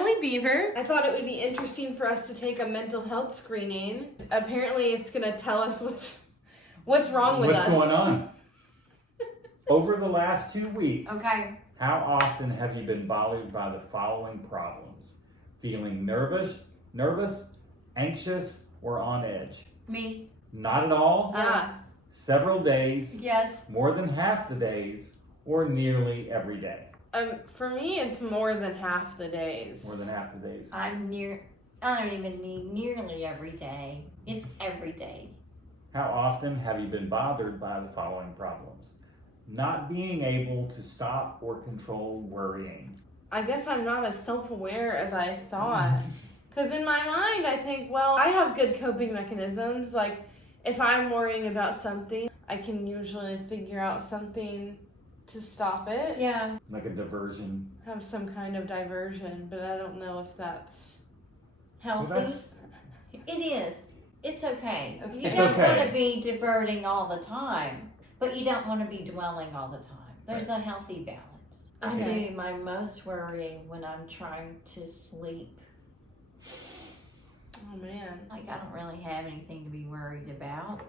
Emily Beaver. I thought it would be interesting for us to take a mental health screening. Apparently, it's going to tell us what's wrong with us. What's going on? Over the last 2 weeks, Okay. how often have you been bothered by the following problems? Feeling nervous, anxious, or on edge? Me. Not at all? Several days? Yes. More than half the days? Or nearly every day? For me, it's more than half the days. More than half the days. I don't even need nearly every day. It's every day. How often have you been bothered by the following problems? Not being able to stop or control worrying. I guess I'm not as self-aware as I thought. Because in my mind, I think, well, I have good coping mechanisms. Like, if I'm worrying about something, I can usually figure out something to stop it. Yeah. Like a diversion. Have some kind of diversion, but I don't know if that's Healthy. Well, It is. It's okay. Okay. You It's don't okay. want to be diverting all the time, but you don't want to be dwelling all the time. There's a healthy balance. I Okay. do my most worrying when I'm trying to sleep. Oh man. Like, I don't really have anything to be worried about.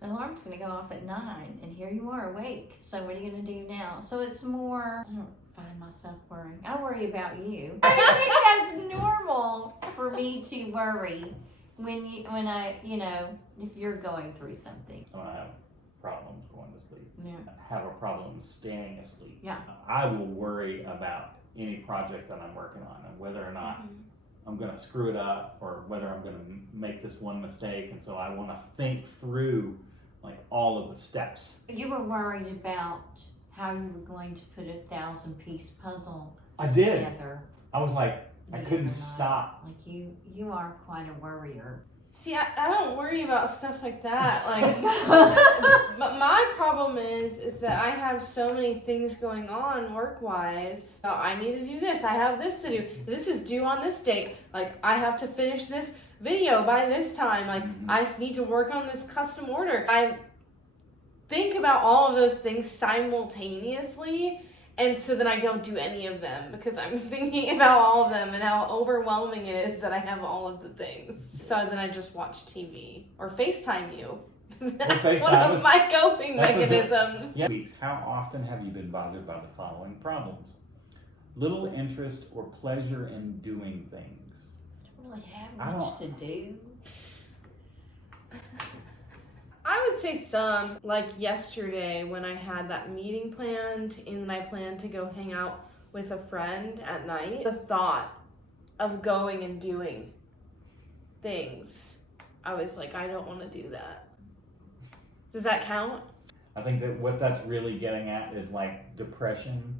The alarm's going to go off at 9, and here you are awake. So what are you going to do now? So it's more, I don't find myself worrying. I worry about you. I think that's normal for me to worry when if you're going through something. When I have problems going to sleep. Yeah. I have a problem staying asleep. Yeah. I will worry about any project that I'm working on and whether or not I'm going to screw it up or whether I'm going to make this one mistake. And so I want to think through like all of the steps. You were worried about how you were going to put a 1,000-piece puzzle I did. together. I was like, I the couldn't other night. stop. Like you are quite a worrier. See, I don't worry about stuff like that. Like, but my problem is that I have so many things going on work-wise. So I need to do this. I have this to do. This is due on this date. Like, I have to finish this video by this time. Like, I need to work on this custom order. I think about all of those things simultaneously. And so then I don't do any of them because I'm thinking about all of them and how overwhelming it is that I have all of the things. So then I just watch TV or FaceTime you. That's one FaceTime of my coping that's a good- mechanisms. Yeah. How often have you been bothered by the following problems? Little interest or pleasure in doing things. I don't really I have don't- much to do. I would say some, like yesterday when I had that meeting planned and I planned to go hang out with a friend at night. The thought of going and doing things, I was like, I don't want to do that. Does that count? I think that what that's really getting at is like depression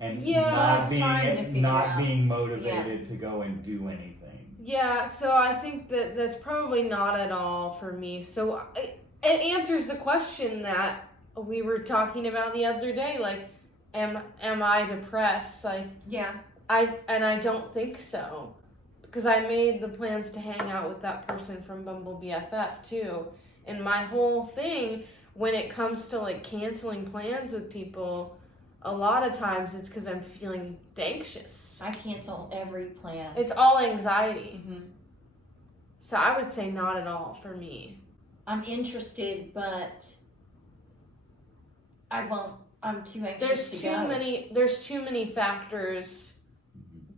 and Yeah, I was trying to figure not out. being motivated to go and do anything. Yeah, so I think that that's probably not at all for me. So it answers the question that we were talking about the other day. Like, am I depressed? Like, Yeah. I don't think so. Because I made the plans to hang out with that person from Bumble BFF too. And my whole thing when it comes to like canceling plans with people, a lot of times it's because I'm feeling anxious. I cancel every plan. It's all anxiety. Mhm. So I would say not at all for me. I'm interested, but I won't. I'm too anxious There's to too go. many factors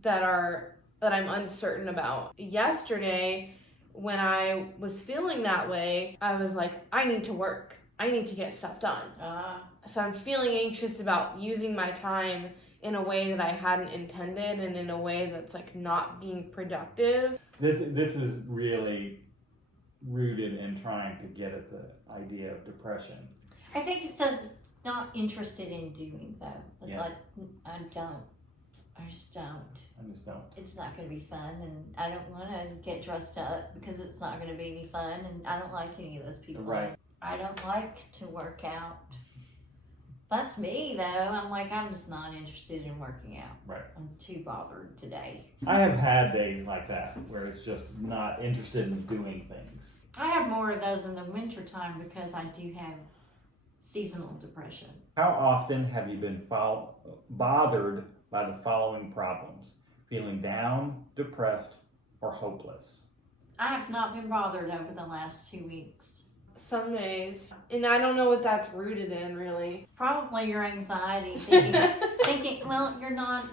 that I'm uncertain about. Yesterday, when I was feeling that way, I was like, I need to work. I need to get stuff done. So I'm feeling anxious about using my time in a way that I hadn't intended and in a way that's like not being productive. This is really rooted in trying to get at the idea of depression. I think it says not interested in doing though. It's Yeah. like I just don't. I just don't. It's not going to be fun, and I don't want to get dressed up because it's not going to be any fun, and I don't like any of those people. Right. I don't like to work out. That's me though. I'm like, I'm just not interested in working out. Right. I'm too bothered today. I have had days like that where it's just not interested in doing things. I have more of those in the wintertime because I do have seasonal depression. How often have you been bothered by the following problems? feeling down, depressed, or hopeless? I have not been bothered over the last 2 weeks. Some days. And I don't know what that's rooted in, really. Probably your anxiety, thinking, well,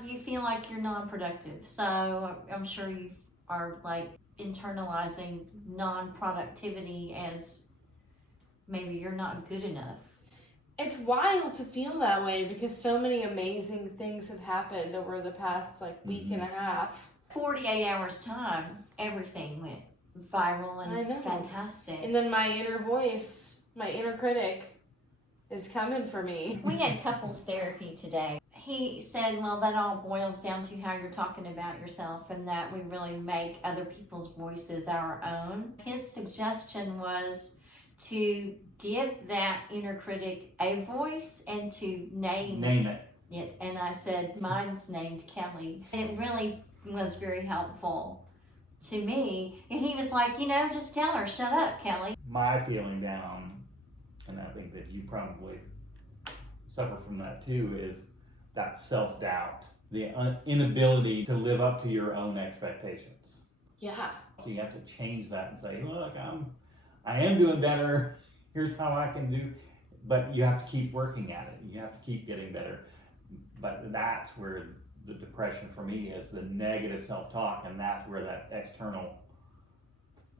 you feel like you're non-productive. So I'm sure you are like internalizing non-productivity as maybe you're not good enough. It's wild to feel that way because so many amazing things have happened over the past week and a half. 48 hours time, everything went viral and fantastic. And then my inner voice, my inner critic is coming for me. We had couples therapy today. He said, well, that all boils down to how you're talking about yourself and that we really make other people's voices our own. His suggestion was to give that inner critic a voice and to name it. And I said, mine's named Kelly. And it really was very helpful to me. And he was like, just tell her, shut up, Kelly. My feeling down, and I think that you probably suffer from that too, is that self-doubt, the inability to live up to your own expectations. Yeah. So you have to change that and say, look, I am doing better. Here's how I can do. But you have to keep working at it. You have to keep getting better. But that's where the depression for me is, the negative self-talk, and that's where that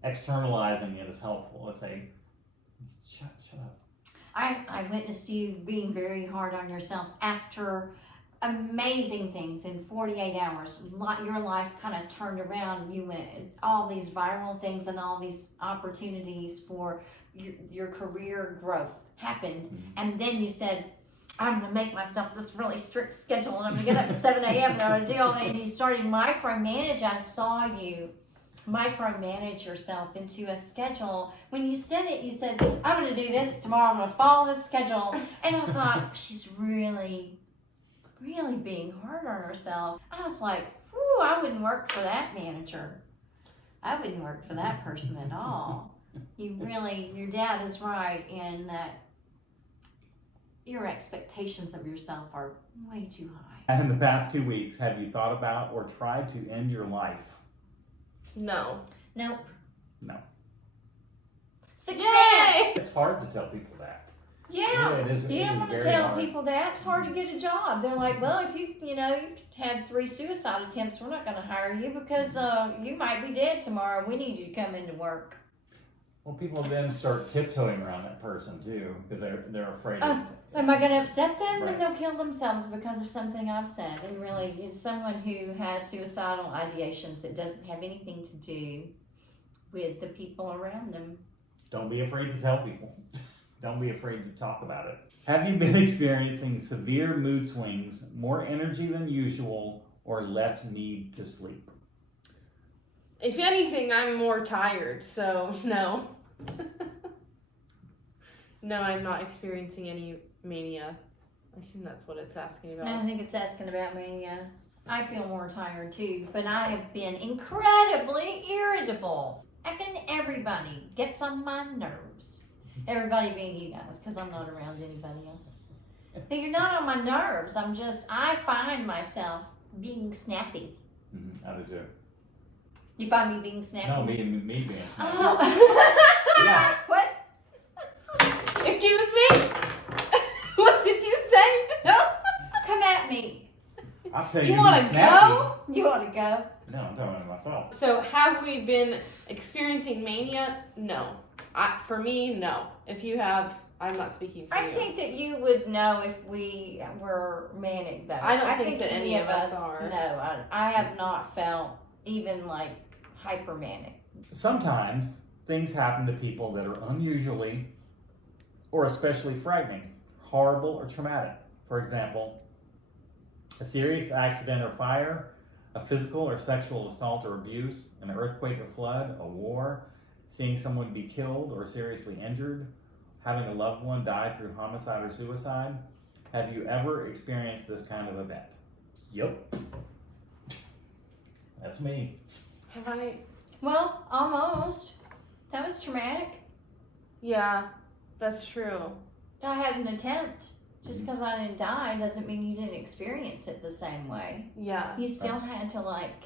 externalizing it is helpful. Let's say, shut up. I witnessed you being very hard on yourself after amazing things in 48 hours. Your life kind of turned around. You went all these viral things and all these opportunities for your career growth happened. Mm-hmm. And then you said, I'm going to make myself this really strict schedule and I'm going to get up at 7 a.m. and I'm going to do all that. And you started micromanage. I saw you micromanage yourself into a schedule. When you said it, you said, I'm going to do this tomorrow. I'm going to follow this schedule. And I thought, she's really being hard on herself. I was like, whew, I wouldn't work for that manager. I wouldn't work for that person at all. Your dad is right in that your expectations of yourself are way too high. And in the past 2 weeks, have you thought about or tried to end your life? No. Nope. No. Success! Yay! It's hard to tell people that. Yeah. It is, you don't want to very tell hard. people that. It's hard to get a job. They're like, well, if you've had 3 suicide attempts, we're not going to hire you because you might be dead tomorrow. We need you to come into work. Well, people then start tiptoeing around that person too because they're afraid. Am I going to upset them? Right. And they'll kill themselves because of something I've said. And really, it's someone who has suicidal ideations. It doesn't have anything to do with the people around them. Don't be afraid to tell people. Don't be afraid to talk about it. Have you been experiencing severe mood swings, more energy than usual, or less need to sleep? If anything, I'm more tired, so no. No, I'm not experiencing any mania. I assume that's what it's asking about. I think it's asking about mania. I feel more tired too, but I have been incredibly irritable. Everybody gets on my nerves. Everybody being you guys, because I'm not around anybody else. But you're not on my nerves. I find myself being snappy. Mm-hmm. I do too. You find me being snappy? No, me being snappy. Oh. Yeah. What? Excuse me? What did you say? Come at me. I'll tell you. You want to snappy. go? You want to go? No, I'm talking about myself. So have we been experiencing mania? No. For me, no. If you have, I'm not speaking for you. I think that you would know if we were manic, though. I don't think that any of us are. No, I have not felt even like hyper manic. Sometimes things happen to people that are unusually or especially frightening, horrible, or traumatic. For example, a serious accident or fire, a physical or sexual assault or abuse, an earthquake or flood, a war, seeing someone be killed or seriously injured, having a loved one die through homicide or suicide. Have you ever experienced this kind of event? Yep. That's me. Have I? Well, almost. That was traumatic. Yeah, that's true. I had an attempt. Just because I didn't die doesn't mean you didn't experience it the same way. Yeah. You still had to like.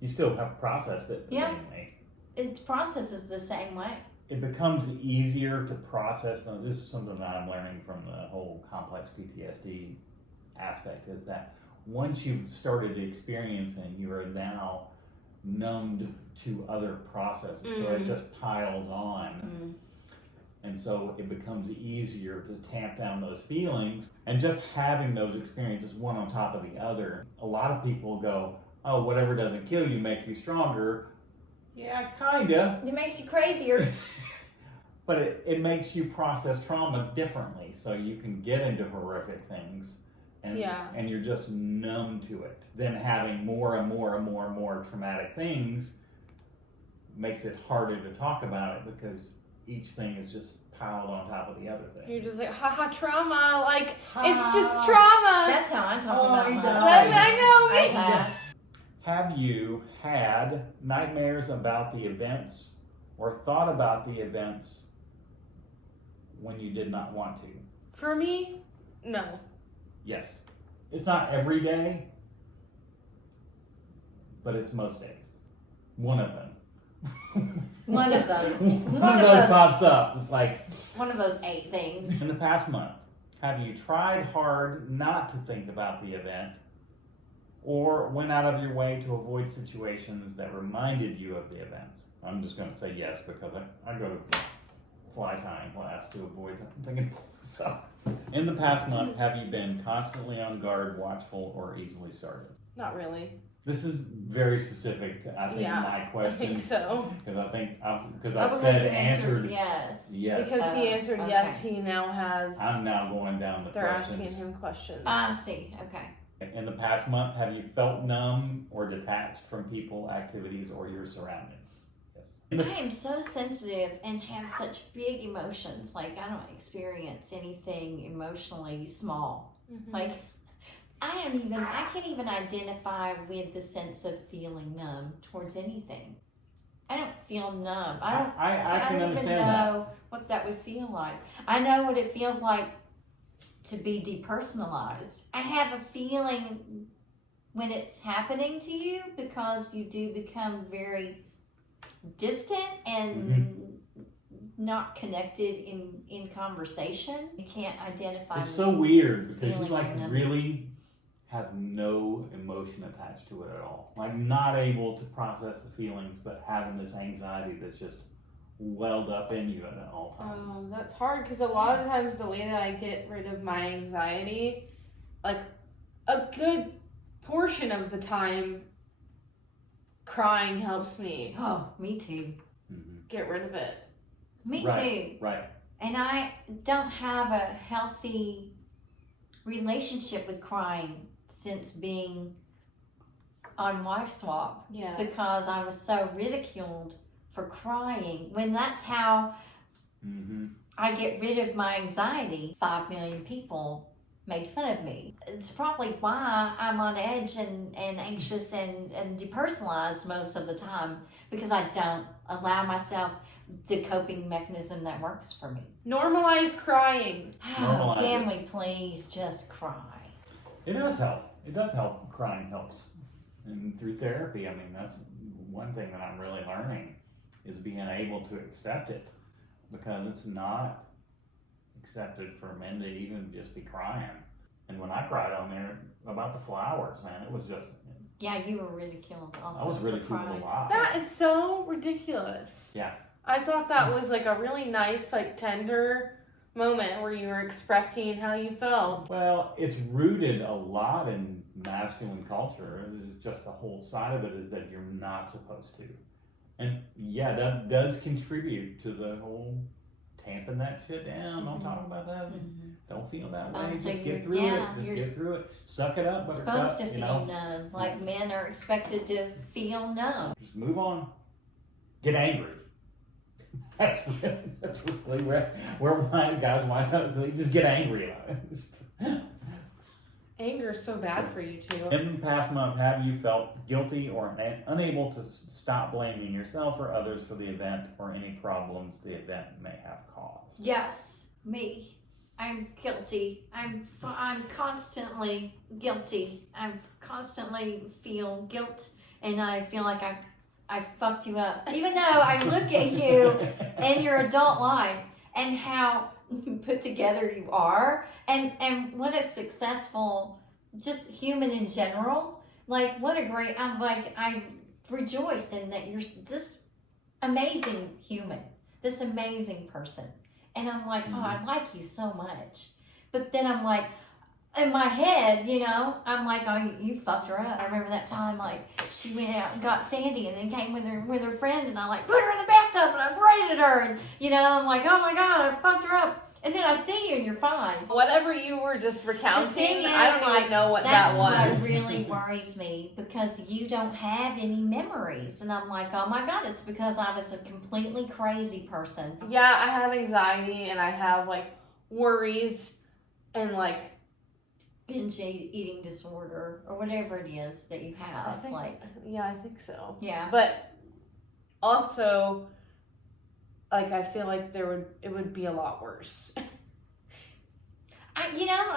You still have processed it the Yeah. same way. It processes the same way. It becomes easier to process. Now, this is something that I'm learning from the whole complex PTSD aspect, is that once you've started experiencing, you are now numbed to other processes. So it just piles on. And so it becomes easier to tamp down those feelings. And just having those experiences, one on top of the other, a lot of people go, oh, whatever doesn't kill you make you stronger. Yeah, kinda. It makes you crazier. But it makes you process trauma differently. So you can get into horrific things and you're just numb to it. Then having more and more and more and more traumatic things makes it harder to talk about it, because each thing is just piled on top of the other thing. You're just like, haha, trauma. Like, it's just trauma. That's how I talk about he my does. life. I know. I have. Have you had nightmares about the events or thought about the events when you did not want to? For me, no. Yes. It's not every day, but it's most days. One of them. One of those. One of those pops up. It's like, One of those 8 things. in the past month, have you tried hard not to think about the event, or went out of your way to avoid situations that reminded you of the events? I'm just going to say yes, because I go to fly tying class to avoid thinking. So, in the past month, have you been constantly on guard, watchful, or easily startled? Not really. This is very specific to, I think, my I question. think so. Because I think, because Oh, I've because said you answered answered. yes. Yes. Because he answered okay. yes, he now has. I'm now going down the They're questions. asking him questions. I see. Okay. In the past month, have you felt numb or detached from people, activities, or your surroundings? Yes. I am so sensitive and have such big emotions. Like, I don't experience anything emotionally small. Like, I can't even identify with the sense of feeling numb towards anything. I don't feel numb. I can don't understand even that. know what that would feel like. I know what it feels like to be depersonalized. I have a feeling when it's happening to you, because you do become very distant and not connected in conversation. You can't identify. It's so weird, because you feeling like numbness. really have no emotion attached to it at all. Like, not able to process the feelings, but having this anxiety that's just welled up in you at all times. That's hard, because a lot of times the way that I get rid of my anxiety, like a good portion of the time, crying helps me Oh, me too. get rid of it. Me Right. too. Right. And I don't have a healthy relationship with crying since being on Wife Swap, Yeah. because I was so ridiculed for crying. When that's how I get rid of my anxiety, 5 million people made fun of me. It's probably why I'm on edge and anxious and depersonalized most of the time, because I don't allow myself the coping mechanism that works for me. Normalize crying. Normalize Can it. we please just cry? It does help. It does help. Crying helps. And through therapy, I mean, that's one thing that I'm really learning, is being able to accept it, because it's not accepted for men to even just be crying. And when I cried on there about the flowers, man, it was just, Yeah, you were ridiculed also. I was for ridiculed a crying. lot. That is so ridiculous. Yeah. I thought that was like a really nice, like tender moment where you were expressing how you felt. Well, it's rooted a lot in masculine culture. It's just the whole side of it is that you're not supposed to. And yeah, that does contribute to the whole tamping that shit down. Don't talk about that. Don't feel that way. So Just you're- get through yeah, it. Just you're get through it. Suck it up, Supposed buttercup. to You feel know, numb, like men are expected to feel numb. just move on. Get angry. That's really where my guys wind up. So you just get angry about it. Just- Anger is so bad for you too. In the past month, have you felt guilty or unable to stop blaming yourself or others for the event or any problems the event may have caused? Yes, me. I'm guilty. I'm constantly guilty. I constantly feel guilt, and I feel like I fucked you up. Even though I look at you and your adult life and how put together you are, and what a successful just human in general. Like, what a great, I rejoice in that you're this amazing human, this amazing person. And I'm like, oh, I like you so much. But then I'm like, in my head, you know, I'm like, oh, you fucked her up. I remember that time, like, she went out and got Sandy and then came with her friend, and I, like, put her in the bathtub and I braided her. And, you know, I'm like, oh my God, I fucked her up. And then I see you and you're fine. Whatever you were just recounting, Is, I don't even know what that was. That's what really worries me, because you don't have any memories. And I'm like, oh my God, it's because I was a completely crazy person. Yeah, I have anxiety and I have like worries and like binge eating disorder or whatever it is that you have. I think so. Yeah. But also, like, I feel like it would be a lot worse. I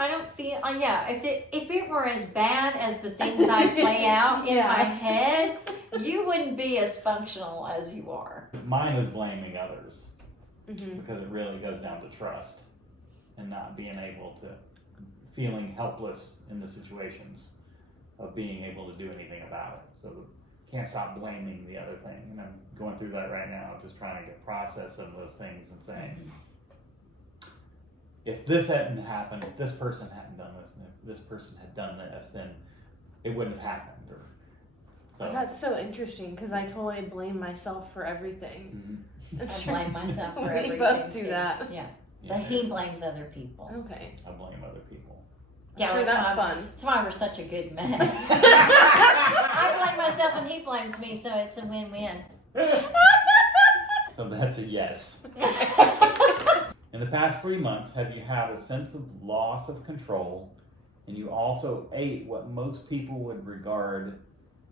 don't feel. If it were as bad as the things I play out in my head, you wouldn't be as functional as you are. Mine is blaming others, because it really goes down to trust and not being able to, feeling helpless in the situations of being able to do anything about it. So can't stop blaming the other thing. And I'm going through that right now, just trying to get process of those things and saying, if this hadn't happened, if this person hadn't done this, and if this person had done this, then it wouldn't have happened. So that's so interesting, because I totally blame myself for everything. I blame myself for everything. We both do too. that. Yeah. But he blames other people. Okay. I blame other people. Yeah, sure, that's fun. That's why we're such a good match. I blame myself and he blames me, so it's a win-win. So that's a yes. In the past 3 months, have you had a sense of loss of control, and you also ate what most people would regard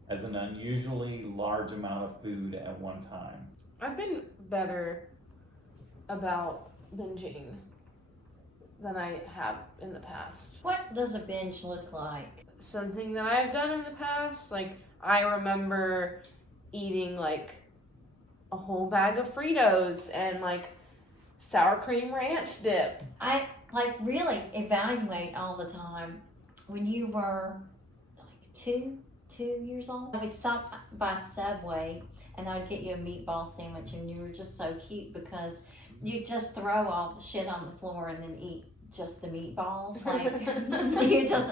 as an unusually large amount of food at one time? I've been better about binging than I have in the past. What does a binge look like? Something that I've done in the past, like I remember eating like a whole bag of Fritos and like sour cream ranch dip. I like really evaluate all the time. When you were like two years old, I would stop by Subway and I'd get you a meatball sandwich, and you were just so cute because you just throw all the shit on the floor and then eat just the meatballs. Like,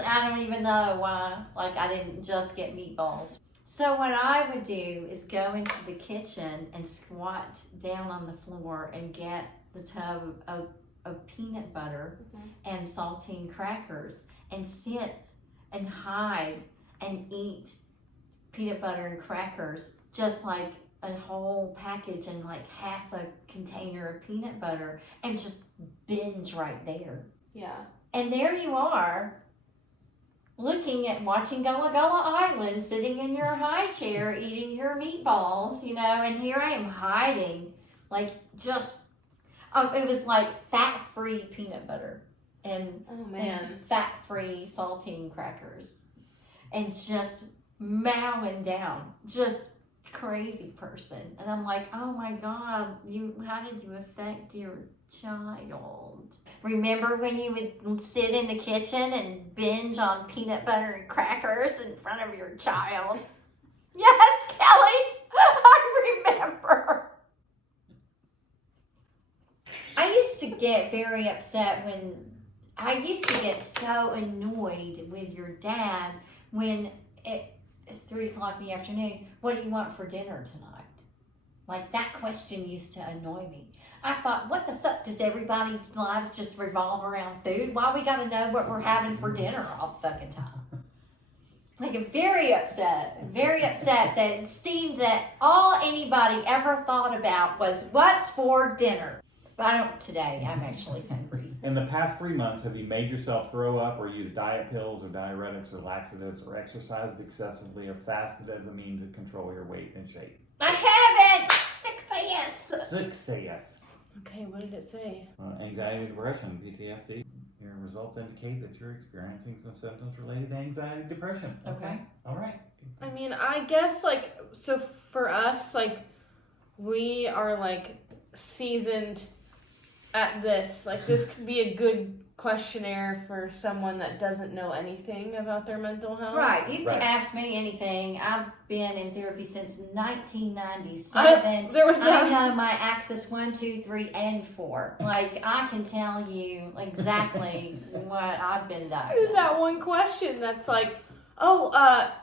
I don't even know why. Like, I didn't just get meatballs. So what I would do is go into the kitchen and squat down on the floor and get the tub of peanut butter and saltine crackers and sit and hide and eat peanut butter and crackers, just like a whole package and like half a container of peanut butter, and just binge right there. Yeah. And there you are, watching Gullah Gullah Island, sitting in your high chair, eating your meatballs, you know, and here I am hiding, like just, it was like fat-free peanut butter and, and fat-free saltine crackers, and just mowing down, just crazy person. And I'm like, oh my God, how did you affect your child? Remember when you would sit in the kitchen and binge on peanut butter and crackers in front of your child? Yes, Kelly, I remember. I used to get very upset I used to get so annoyed with your dad when at 3 o'clock in the afternoon, what do you want for dinner tonight? Like, that question used to annoy me. I thought, what the fuck, does everybody's lives just revolve around food? Why we gotta know what we're having for dinner all the fucking time? Like, I'm very upset that it seemed that all anybody ever thought about was what's for dinner. But I don't today. I'm actually hungry. In the past 3 months, have you made yourself throw up or used diet pills or diuretics or laxatives or exercised excessively or fasted as a means to control your weight and shape? I haven't! 6 yes! 6 yes. Okay, what did it say? Anxiety, depression, PTSD. results indicate that you're experiencing some symptoms related to anxiety and depression. Okay. All right. I mean, I guess, like, so for us, like, we are, like, seasoned at this. Like, this could be a good questionnaire for someone that doesn't know anything about their mental health. Right, you Right. can ask me anything. I've been in therapy since 1997. There was I that. know my axis 1, 2, 3, and 4. Like, I can tell you exactly what I've been diagnosed. There's that one question that's like, oh,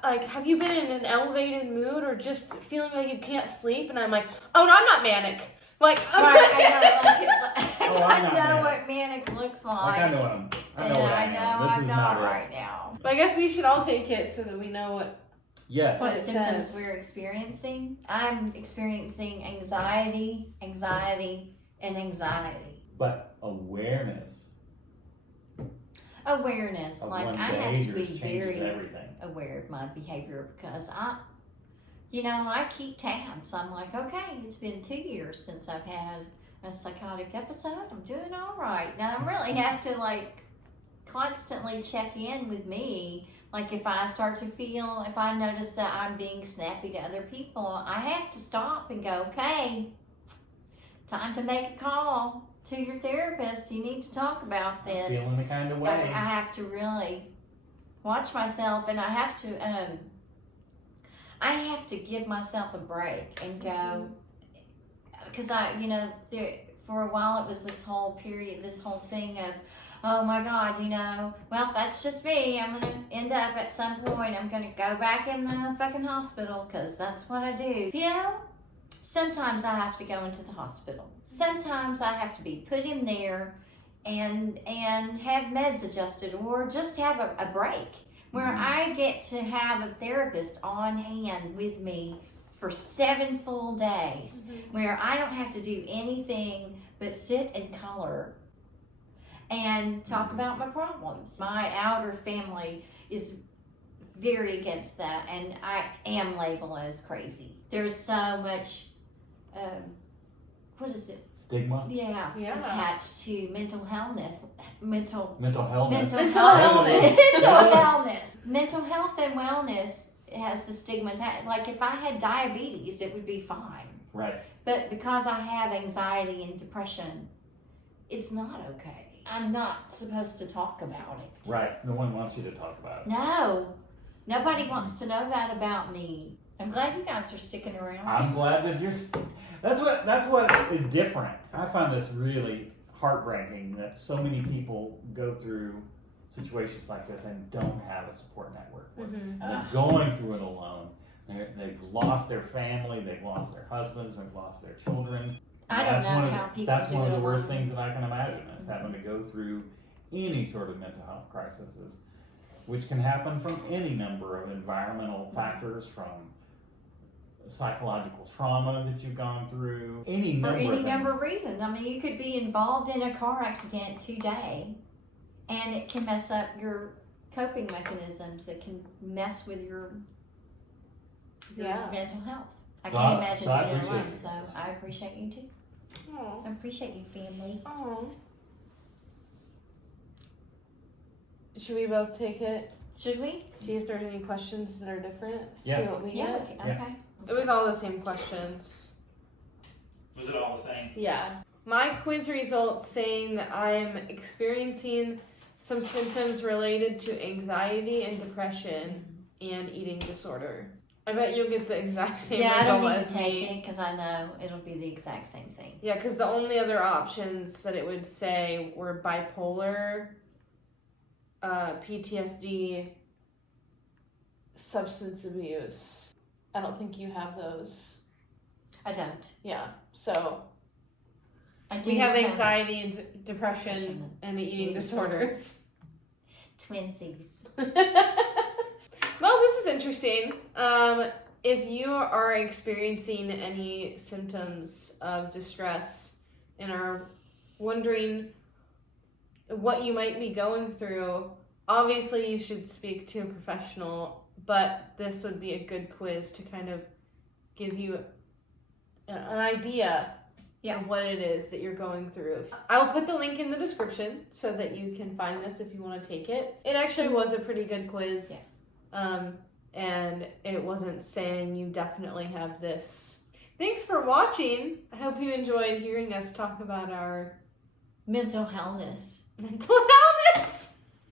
like, have you been in an elevated mood or just feeling like you can't sleep? And I'm like, oh, no, I'm not manic. Like, Right, I know, like, it's like, Oh, I'm not I know manic. what manic looks like. Like, I know what I know what I am. This I'm is not not right now. But I guess we should all take it so that we know what. Yes. What it symptoms says. we're experiencing? I'm experiencing anxiety, and anxiety. But awareness Awareness, of like one's I have to behaviors be changes very everything. aware of my behavior because I keep tabs. I'm like, okay, it's been 2 years since I've had a psychotic episode. I'm doing all right. Now I really have to like constantly check in with me. Like if I notice that I'm being snappy to other people, I have to stop and go, okay, time to make a call to your therapist. You need to talk about this. Feeling the kind of I way. have to really watch myself, and I have to give myself a break and go, because for a while it was this whole thing of, oh my God, well, that's just me. I'm going to end up at some point, I'm going to go back in the fucking hospital because that's what I do. Sometimes I have to go into the hospital. Sometimes I have to be put in there and have meds adjusted or just have a break where I get to have a therapist on hand with me for 7 full days where I don't have to do anything but sit and color and talk about my problems. My outer family is very against that, and I am labeled as crazy. There's so much, what is it? Stigma. Yeah. Attached to mental health. Mental health. Mental Mental illness. Mental health and wellness has the stigma attached. Like if I had diabetes, it would be fine. Right. But because I have anxiety and depression, it's not okay. I'm not supposed to talk about it. Right. No one wants you to talk about it. No. Nobody wants to know that about me. I'm glad you guys are sticking around. I'm glad that you're. That's what is different. I find this really heartbreaking that so many people go through situations like this and don't have a support network. They're going through it alone. They've lost their family. They've lost their husbands. They've lost their children. I don't know how people That's do one of it the worst alone. things that I can imagine is having to go through any sort of mental health crises, which can happen from any number of environmental factors, from psychological trauma that you've gone through, any For number of any things. number of reasons. I mean, you could be involved in a car accident today, and it can mess up your coping mechanisms. It can mess with your mental health. I can't imagine I doing it appreciate alone, you. so I appreciate you too. Oh. I appreciate you, family. Oh. Should we both take it? Should we? See if there's any questions that are different? Yeah. See what we Yeah, get? okay. It was all the same questions. Was it all the same? Yeah. My quiz results saying that I am experiencing some symptoms related to anxiety and depression and eating disorder. I bet you'll get the exact same Yeah, I don't result need to as take me. it because I know it'll be the exact same thing. Yeah, because the only other options that it would say were bipolar, PTSD, substance abuse. I don't think you have those. I don't. Yeah, so I do we have anxiety and depression Depression and eating eating disorders. twinsies. Well, this is interesting. If you are experiencing any symptoms of distress and are wondering what you might be going through, obviously you should speak to a professional, but this would be a good quiz to kind of give you an idea of what it is that you're going through. I'll put the link in the description so that you can find this if you want to take it. It actually was a pretty good quiz. Yeah. And it wasn't saying you definitely have this. Thanks for watching. I hope you enjoyed hearing us talk about our Mental wellness. mental illness.